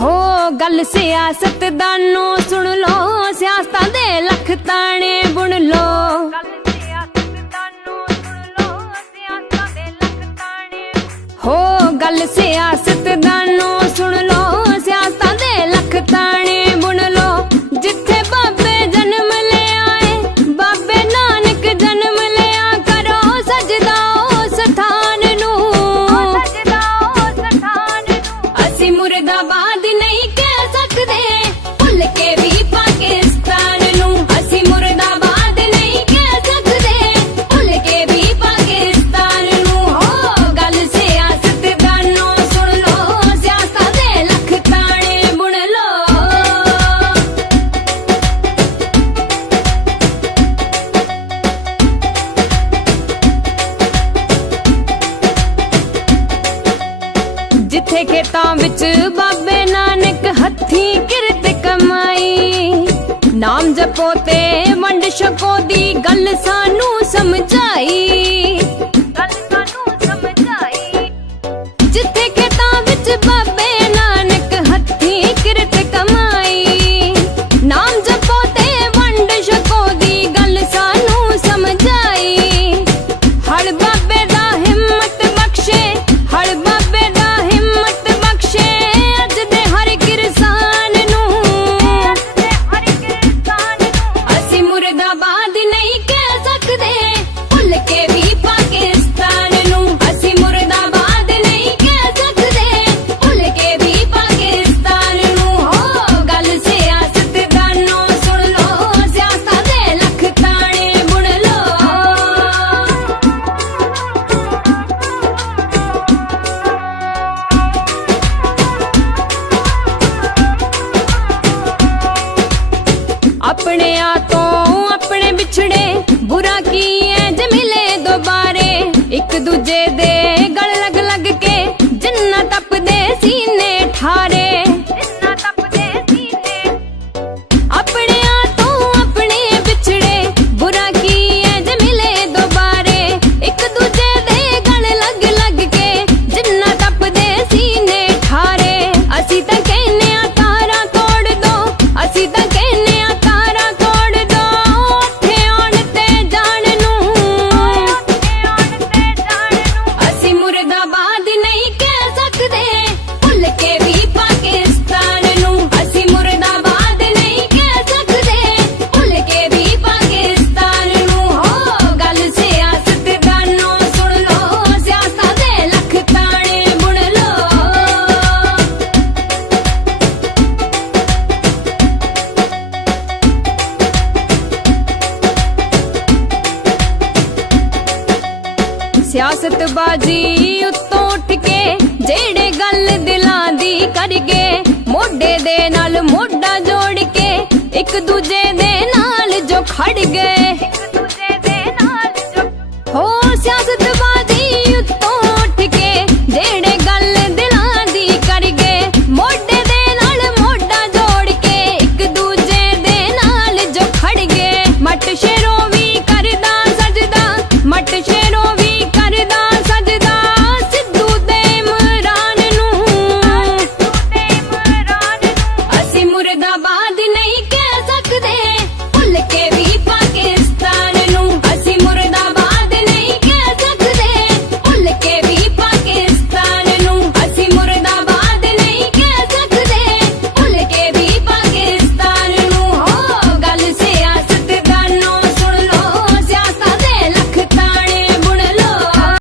हो गल सियासतदानों सुन लो, सियासतां दे लख ताने बुन लो। हो गल सियासतदानों सुन लो, सियासतां दे लख ताने बुन लो। जिथे बाबे जन्म ले आए, बाबे नानक जन्म लिया, करो सजदा उस स्थान नू। असी मुर्दाबाद नहीं कह सकदे, भुल के भी पाकिस्तान नू। असी मुर्दाबाद नहीं कह सकदे, भुल के भी पाकिस्तान नू। हो गल सियासतदानों सुन लो, सियासतां दे लख ताने बुन लो। जिथे खेतां विच बाबे नानक हथी किरत कमाई, नाम जपो ते वंड छको दी गल सानू समझाई। जिथे खेतां विच बाबे नानक हथी किरत कमाई, नाम जपो ते वंड छको दी गल सानू समझाई। हल बाबे दा हिम्मत बख्शे, हल बाबे दा हिम्मत बख्शे, अज दे हर किरसान नू। असी मुर्दाबाद नहीं कह सकदे, भुल के भी पाकिस्तान नू। असी मुर्दाबाद नहीं कह सकदे, भुल के भी पाकिस्तान नू। हो गल सियासतदानों सुन लो, सियासतां दे लख ताने बुन लो। अपने तो अपने बिछड़े, बुरा की है जे मिले दोबारे। एक दूजे दे गल लग लग के जिन्ना तपदे सीने ठारे। अपने तो अपने बिछड़े, बुरा की है जे मिले दोबारे। एक दूजे दे गल लग लग के जिन्ना तपदे सीने ठारे। असी तां कहने आ तारा तोड़ दो, असी तां कहने आ तारा तोड़ दो, उत्थे आउण ते जाण नू। असी मुर्दाबाद नहीं कह सकदे, भुल के भी पाकिस्तान नू। असी मुर्दाबाद नहीं कह सकदे, भुल के भी पाकिस्तान नू। हो गल सियासतदानों सुन लो, सियासतां दे लख ताने बुन लो। सियासतबाजी उत्तों उठ के जेड़े गल दिलां दी कर गए, मोढे दे नाल मोढा जोड़ के एक दूजे दे नाल जो खड़ गए।